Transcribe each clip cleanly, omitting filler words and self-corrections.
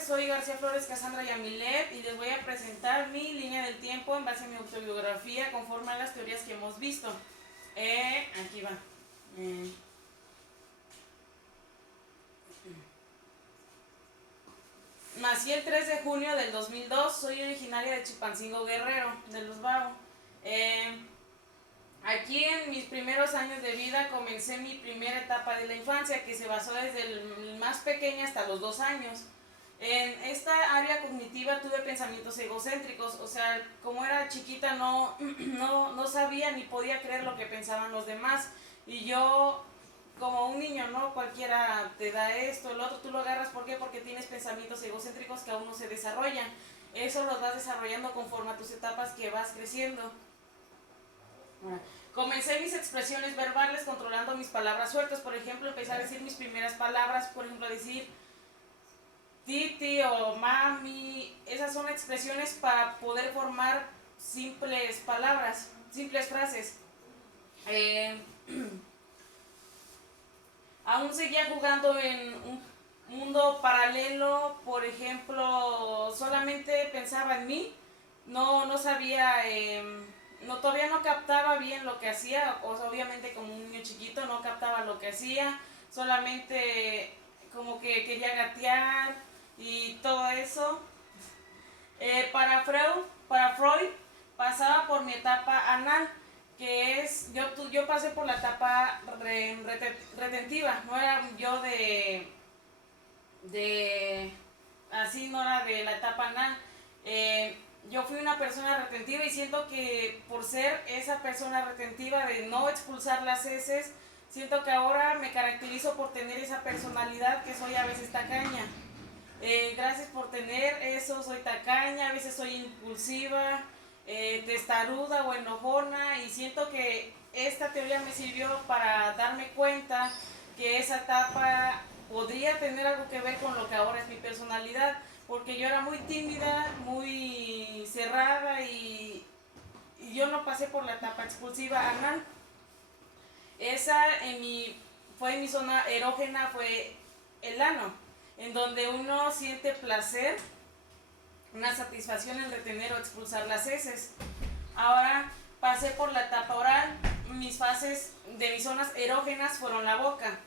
tardes, soy García Flores Casandra Yamilet y les voy a presentar mi línea del tiempo en base a mi autobiografía conforme a las teorías que hemos visto. Aquí va. Nací el 3 de junio del 2002, soy originaria de Chilpancingo, Guerrero, de Los Bau. Aquí en mis primeros años de vida comencé mi primera etapa de la infancia, que se basó desde el más pequeña hasta los 2 años. En esta área cognitiva tuve pensamientos egocéntricos, o sea, como era chiquita no sabía ni podía creer lo que pensaban los demás. Y yo, como un niño, ¿no? Cualquiera te da esto, el otro, tú lo agarras, ¿por qué? Porque tienes pensamientos egocéntricos que aún no se desarrollan. Eso los vas desarrollando conforme a tus etapas que vas creciendo. Comencé mis expresiones verbales controlando mis palabras sueltas. Por ejemplo, empecé a decir mis primeras palabras, por ejemplo, a decir titi o mami. Esas son expresiones para poder formar simples palabras, simples frases. Aún seguía jugando en un mundo paralelo, por ejemplo, solamente pensaba en mí, no sabía, todavía no captaba bien lo que hacía, o sea, obviamente como un niño chiquito no captaba lo que hacía, solamente como que quería gatear y todo eso. Para Freud pasaba por mi etapa anal, que es, yo pasé por la etapa retentiva, no era yo así no era de la etapa anal. Yo fui una persona retentiva y siento que por ser esa persona retentiva de no expulsar las heces, siento que ahora me caracterizo por tener esa personalidad que soy a veces tacaña. Gracias por tener eso, soy tacaña, a veces soy impulsiva, testaruda o enojona, y siento que esta teoría me sirvió para darme cuenta que esa etapa podría tener algo que ver con lo que ahora es mi personalidad, porque yo era muy tímida, muy cerrada y yo no pasé por la etapa expulsiva anal. Esa fue mi zona erógena, fue el ano, en donde uno siente placer, una satisfacción en retener o expulsar las heces. Ahora pasé por la etapa oral. Mis fases de mis zonas erógenas fueron la boca,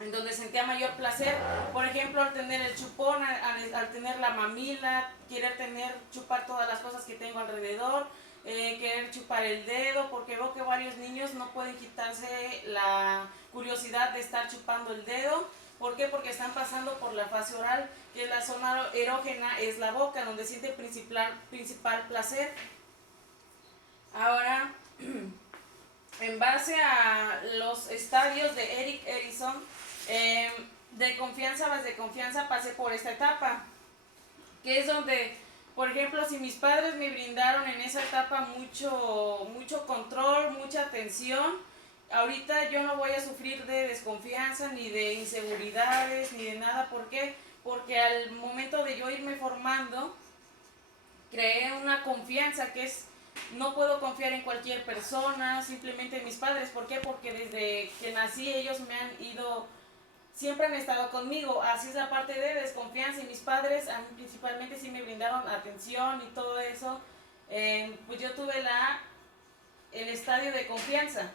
en donde sentía mayor placer, por ejemplo, al tener el chupón, al tener la mamila, querer chupar todas las cosas que tengo alrededor, querer chupar el dedo, porque veo que varios niños no pueden quitarse la curiosidad de estar chupando el dedo. ¿Por qué? Porque están pasando por la fase oral, que es la zona erógena, es la boca, donde siente principal placer. Ahora, en base a los estadios de Erik Erikson, de confianza a desconfianza, pasé por esta etapa, que es donde, por ejemplo, si mis padres me brindaron en esa etapa mucho control, mucha atención, ahorita yo no voy a sufrir de desconfianza, ni de inseguridades, ni de nada. ¿Por qué? Porque al momento de yo irme formando, creé una confianza que es, no puedo confiar en cualquier persona, simplemente en mis padres. ¿Por qué? Porque desde que nací ellos siempre han estado conmigo. Así es la parte de desconfianza, y mis padres a mí principalmente sí me brindaron atención y todo eso. Pues yo tuve el estadio de confianza.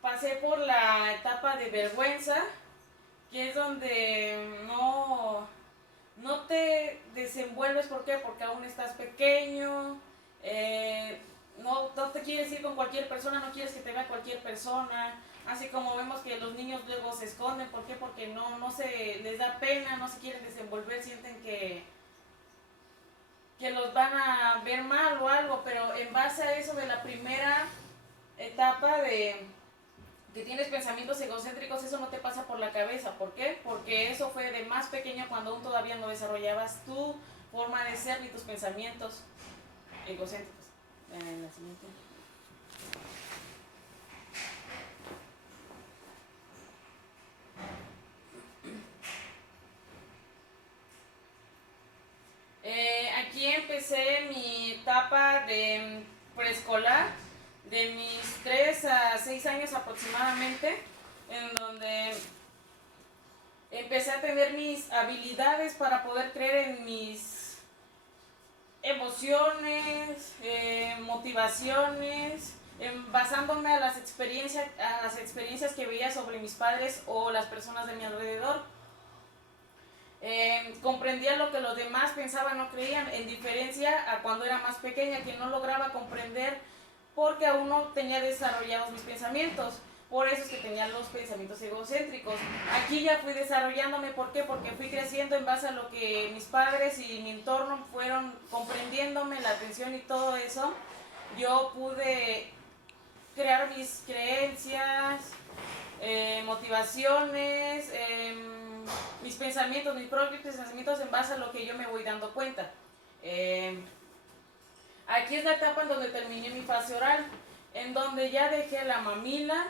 Pasé por la etapa de vergüenza, que es donde no te desenvuelves. ¿Por qué? Porque aún estás pequeño, no te quieres ir con cualquier persona, no quieres que te vea cualquier persona, así como vemos que los niños luego se esconden. ¿Por qué? Porque no se les da pena, no se quieren desenvolver, sienten que los van a ver mal o algo. Pero en base a eso de la primera etapa de que tienes pensamientos egocéntricos, eso no te pasa por la cabeza. ¿Por qué? Porque eso fue de más pequeño, cuando aún todavía no desarrollabas tu forma de ser ni tus pensamientos egocéntricos. La siguiente. Aquí empecé mi etapa de preescolar, de mis 3 a 6 años aproximadamente, en donde empecé a tener mis habilidades para poder creer en mis emociones, motivaciones, basándome a las experiencias que veía sobre mis padres o las personas de mi alrededor. Comprendía lo que los demás pensaban o creían, en diferencia a cuando era más pequeña, que no lograba comprender porque aún no tenía desarrollados mis pensamientos. Por eso es que tenía los pensamientos egocéntricos. Aquí ya fui desarrollándome. ¿Por qué? Porque fui creciendo en base a lo que mis padres y mi entorno fueron comprendiéndome, la atención y todo eso. Yo pude crear mis creencias, motivaciones, mis pensamientos, mis propios pensamientos en base a lo que yo me voy dando cuenta. Aquí es la etapa en donde terminé mi fase oral, en donde ya dejé la mamila,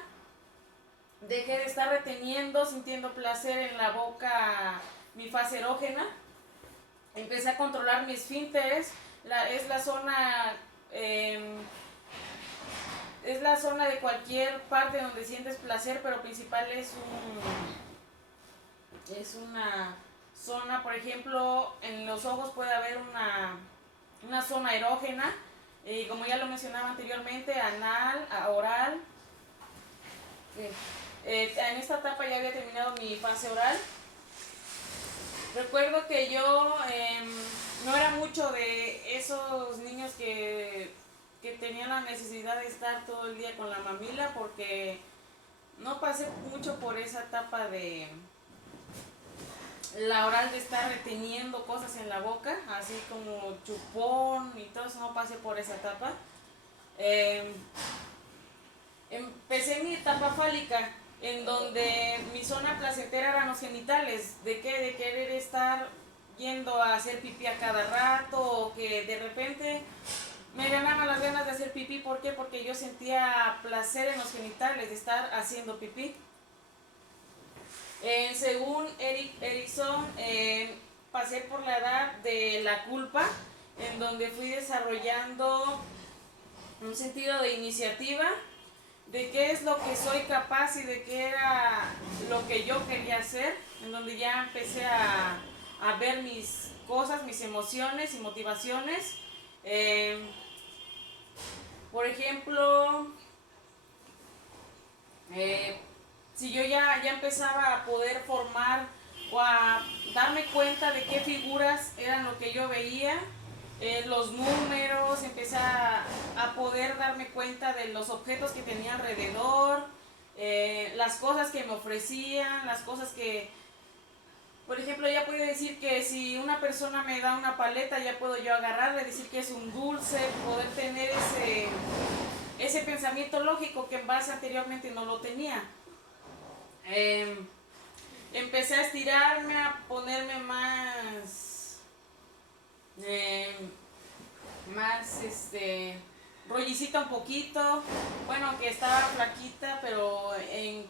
dejé de estar reteniendo, sintiendo placer en la boca, mi fase erógena. Empecé a controlar mis esfínteres, es la zona de cualquier parte donde sientes placer, pero principal es una zona, por ejemplo, en los ojos puede haber una zona erógena, como ya lo mencionaba anteriormente, anal, oral. En esta etapa ya había terminado mi fase oral. Recuerdo que yo no era mucho de esos niños que tenían la necesidad de estar todo el día con la mamila, porque no pasé mucho por esa etapa de la oral, de estar reteniendo cosas en la boca, así como chupón y todo eso. No pasé por esa etapa. Empecé mi etapa fálica, en donde mi zona placentera eran los genitales. ¿De qué? De querer estar yendo a hacer pipí a cada rato, o que de repente me ganaban las ganas de hacer pipí. ¿Por qué? Porque yo sentía placer en los genitales de estar haciendo pipí. Según Erik Erikson, pasé por la edad de la culpa, en donde fui desarrollando un sentido de iniciativa, de qué es lo que soy capaz y de qué era lo que yo quería hacer, en donde ya empecé a ver mis cosas, mis emociones y motivaciones. Por ejemplo, si yo ya empezaba a poder formar o a darme cuenta de qué figuras eran lo que yo veía, los números, empecé a poder darme cuenta de los objetos que tenía alrededor, las cosas que me ofrecían, las cosas que, por ejemplo, ya puedo decir que si una persona me da una paleta, ya puedo yo agarrarle, decir que es un dulce, poder tener ese pensamiento lógico que en base anteriormente no lo tenía. Empecé a estirarme, a ponerme más rollicita un poquito. Bueno, que estaba flaquita, pero en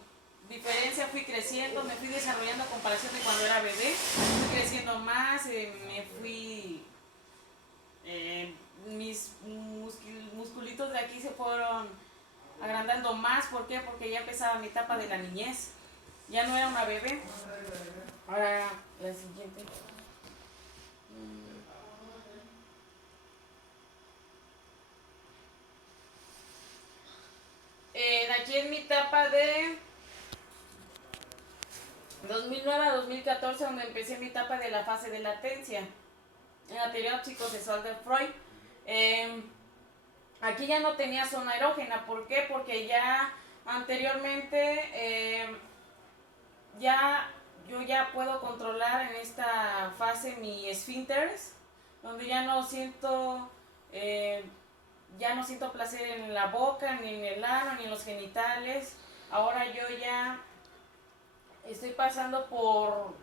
diferencia fui creciendo, me fui desarrollando a comparación de cuando era bebé. Fui creciendo más, me fui mis musculitos de aquí se fueron agrandando más. ¿Por qué? Porque ya empezaba mi etapa de la niñez, ya no era una bebé. Ahora la siguiente. Aquí en mi etapa de 2009 a 2014, donde empecé mi etapa de la fase de latencia en la teoría psicosexual de Freud. Aquí ya no tenía zona erógena. ¿Por qué? Porque ya anteriormente yo ya puedo controlar en esta fase mi esfínteres, donde ya no siento placer en la boca, ni en el ano, ni en los genitales. Ahora yo ya estoy pasando por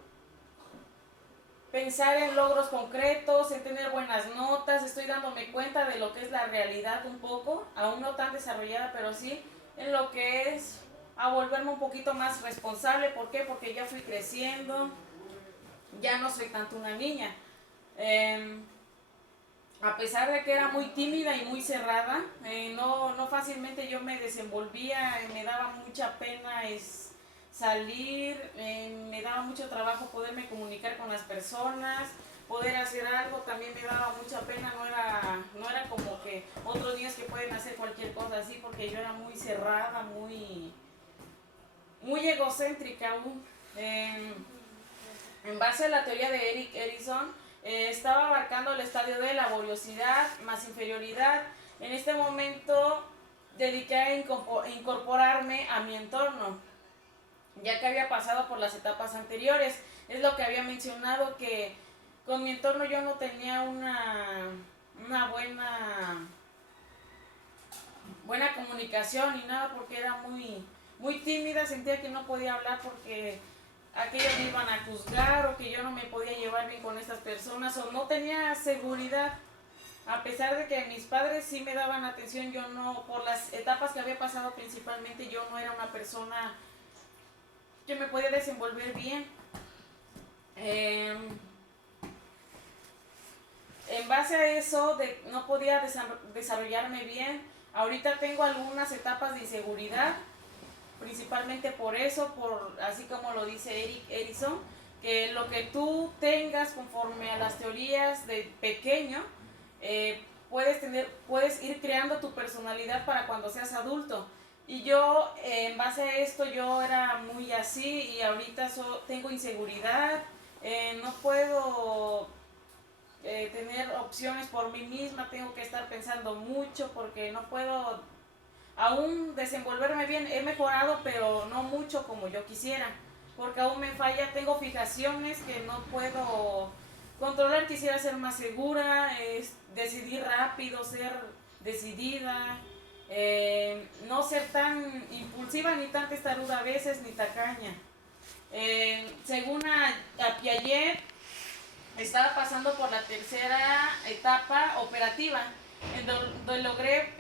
pensar en logros concretos, en tener buenas notas. Estoy dándome cuenta de lo que es la realidad un poco, aún no tan desarrollada, pero sí en lo que es a volverme un poquito más responsable. ¿Por qué? Porque ya fui creciendo, ya no soy tanto una niña. A pesar de que era muy tímida y muy cerrada, no fácilmente yo me desenvolvía, me daba mucha pena salir, me daba mucho trabajo poderme comunicar con las personas, poder hacer algo, también me daba mucha pena, no era como que otros niños que pueden hacer cualquier cosa así, porque yo era muy cerrada, muy egocéntrica aún. En base a la teoría de Erik Erikson, estaba abarcando el estadio de laboriosidad más inferioridad. En este momento dediqué a incorporarme a mi entorno, ya que había pasado por las etapas anteriores. Es lo que había mencionado, que con mi entorno yo no tenía una buena comunicación ni nada, porque era muy tímida, sentía que no podía hablar porque aquellos me iban a juzgar, o que yo no me podía llevar bien con estas personas, o no tenía seguridad. A pesar de que mis padres sí me daban atención, yo no, por las etapas que había pasado principalmente, yo no era una persona que me podía desenvolver bien. En base a eso, no podía desarrollarme bien. Ahorita tengo algunas etapas de inseguridad, principalmente por eso, así como lo dice Erik Erikson, que lo que tú tengas conforme a las teorías de pequeño, puedes ir creando tu personalidad para cuando seas adulto. Y yo, en base a esto, yo era muy así, y ahorita tengo inseguridad, no puedo tener opciones por mí misma, tengo que estar pensando mucho porque no puedo aún desenvolverme bien. He mejorado, pero no mucho como yo quisiera, porque aún me falla, tengo fijaciones que no puedo controlar. Quisiera ser más segura, decidir rápido, ser decidida, no ser tan impulsiva ni tan testaruda a veces, ni tacaña. Según a Piaget, estaba pasando por la tercera etapa operativa, en donde logré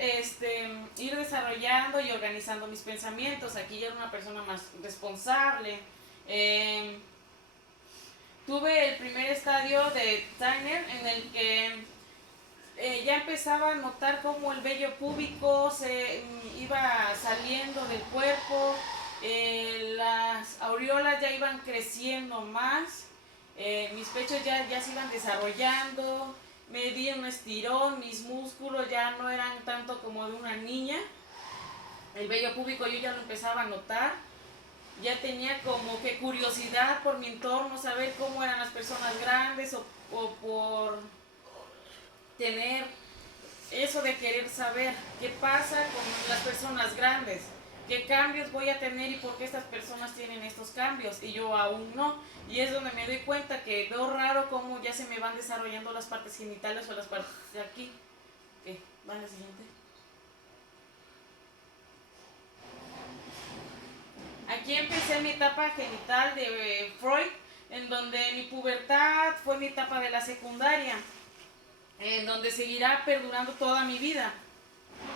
ir desarrollando y organizando mis pensamientos. Aquí ya era una persona más responsable. Tuve el primer estadio de Tanner, en el que ya empezaba a notar cómo el vello púbico se iba saliendo del cuerpo, las aureolas ya iban creciendo más, mis pechos ya se iban desarrollando, me di un estirón, mis músculos ya no eran tanto como de una niña, el vello púbico yo ya lo empezaba a notar, ya tenía como que curiosidad por mi entorno, saber cómo eran las personas grandes, o por tener eso de querer saber qué pasa con las personas grandes, qué cambios voy a tener y por qué estas personas tienen estos cambios y yo aún no. Y es donde me doy cuenta que veo raro cómo ya se me van desarrollando las partes genitales o las partes de aquí. ¿Qué? ¿Va a la siguiente? Aquí empecé mi etapa genital de Freud, en donde mi pubertad fue mi etapa de la secundaria, en donde seguirá perdurando toda mi vida.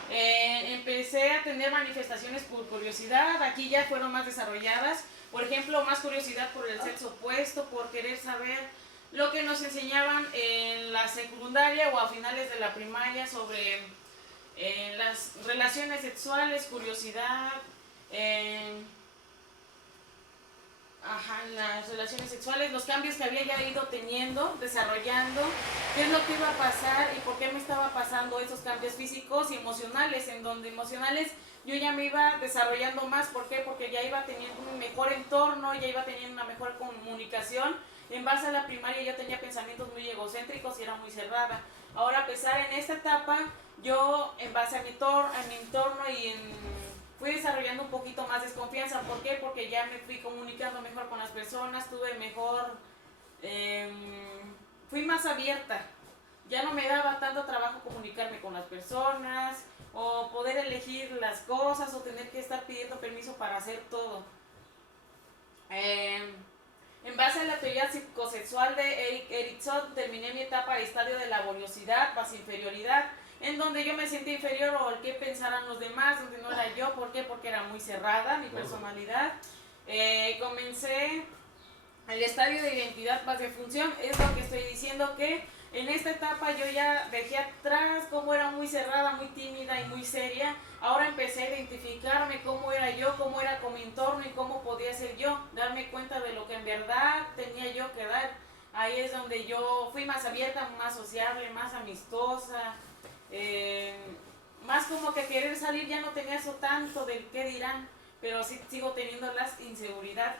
Empecé a tener manifestaciones por curiosidad, aquí ya fueron más desarrolladas, por ejemplo, más curiosidad por el sexo opuesto, por querer saber lo que nos enseñaban en la secundaria o a finales de la primaria sobre las relaciones sexuales, curiosidad, en las relaciones sexuales, los cambios que había ya ido teniendo, desarrollando, qué es lo que iba a pasar y por qué me estaba pasando esos cambios físicos y emocionales, en donde emocionales yo ya me iba desarrollando más. ¿Por qué? Porque ya iba teniendo un mejor entorno, ya iba teniendo una mejor comunicación. En base a la primaria yo tenía pensamientos muy egocéntricos y era muy cerrada. Ahora, a pesar en esta etapa, yo en base a mi entorno fui desarrollando un poquito más desconfianza. ¿Por qué? Porque ya me fui comunicando mejor con las personas, fui más abierta. Ya no me daba tanto trabajo comunicarme con las personas, o poder elegir las cosas, o tener que estar pidiendo permiso para hacer todo. En base a la teoría psicosexual de Erik Erikson, terminé mi etapa de estadio de laboriosidad más inferioridad, en donde yo me sentí inferior o el que pensaran los demás, donde no era yo. ¿Por qué? Porque era muy cerrada mi personalidad. Comencé el estadio de identidad más de función, es lo que estoy diciendo, que En esta etapa yo ya dejé atrás cómo era muy cerrada, muy tímida y muy seria. Ahora empecé a identificarme cómo era yo, cómo era con mi entorno y cómo podía ser yo. Darme cuenta de lo que en verdad tenía yo que dar. Ahí es donde yo fui más abierta, más sociable, más amistosa. eh, Más como que querer salir, ya no tenía eso tanto del qué dirán, pero sí sigo teniendo la inseguridad.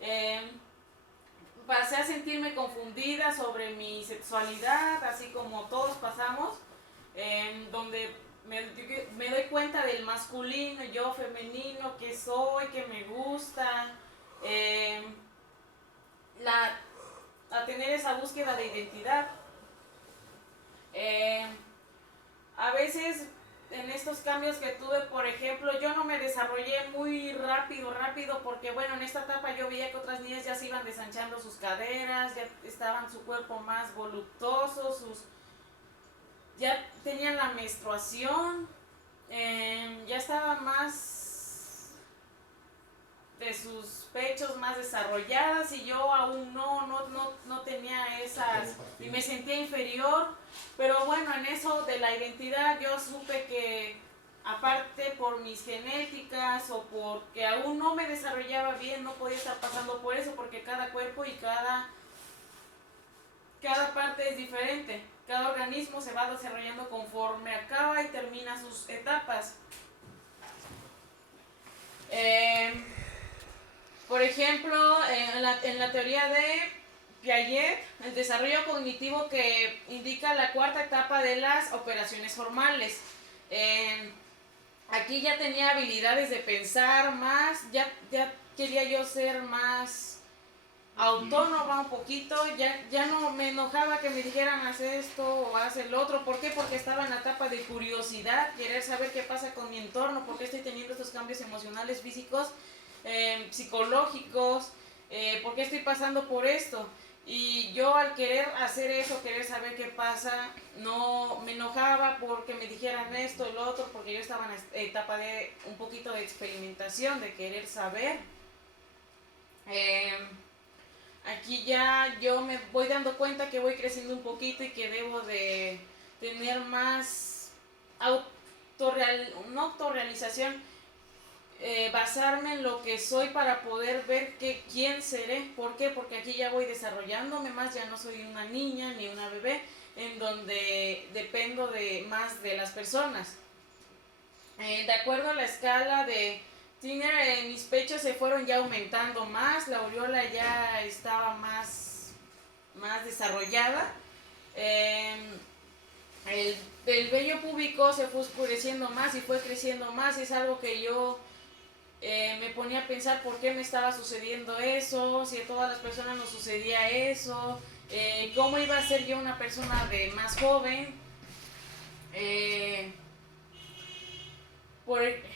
Eh, Pasé a sentirme confundida sobre mi sexualidad, así como todos pasamos, donde me doy cuenta del masculino, yo femenino, que soy, que me gusta, eh, la, a tener esa búsqueda de identidad. Eh, a veces en estos cambios que tuve, por ejemplo, yo no me desarrollé muy rápido, porque bueno, en esta etapa yo veía que otras niñas ya se iban desanchando sus caderas, ya estaban su cuerpo más voluptuoso, ya tenían la menstruación, ya estaba más de sus pechos más desarrolladas y yo aún no tenía esas y me sentía inferior, pero bueno, en eso de la identidad yo supe que aparte por mis genéticas o porque aún no me desarrollaba bien, no podía estar pasando por eso porque cada cuerpo y cada parte es diferente, cada organismo se va desarrollando conforme acaba y termina sus etapas. Por ejemplo, en la teoría de Piaget, el desarrollo cognitivo que indica la cuarta etapa de las operaciones formales. Aquí ya tenía habilidades de pensar más, ya quería yo ser más autónoma un poquito, ya no me enojaba que me dijeran haz esto o haz el otro. ¿Por qué? Porque estaba en la etapa de curiosidad, querer saber qué pasa con mi entorno, por qué estoy teniendo estos cambios emocionales, físicos, psicológicos, por qué estoy pasando por esto. Y yo al querer hacer eso, querer saber qué pasa, no me enojaba porque me dijeran esto, el otro, porque yo estaba en la etapa de un poquito de experimentación, de querer saber. Aquí ya yo me voy dando cuenta que voy creciendo un poquito y que debo de tener más una autorrealización, basarme en lo que soy para poder ver quién seré. ¿Por qué? Porque aquí ya voy desarrollándome más, ya no soy una niña ni una bebé en donde dependo más de las personas. De acuerdo a la escala de Tiner, mis pechos se fueron ya aumentando más, la aureola ya estaba más desarrollada. El vello púbico se fue oscureciendo más y fue creciendo más. Es algo que yo me ponía a pensar por qué me estaba sucediendo eso, si a todas las personas nos sucedía eso, cómo iba a ser yo una persona de más joven. Por ejemplo,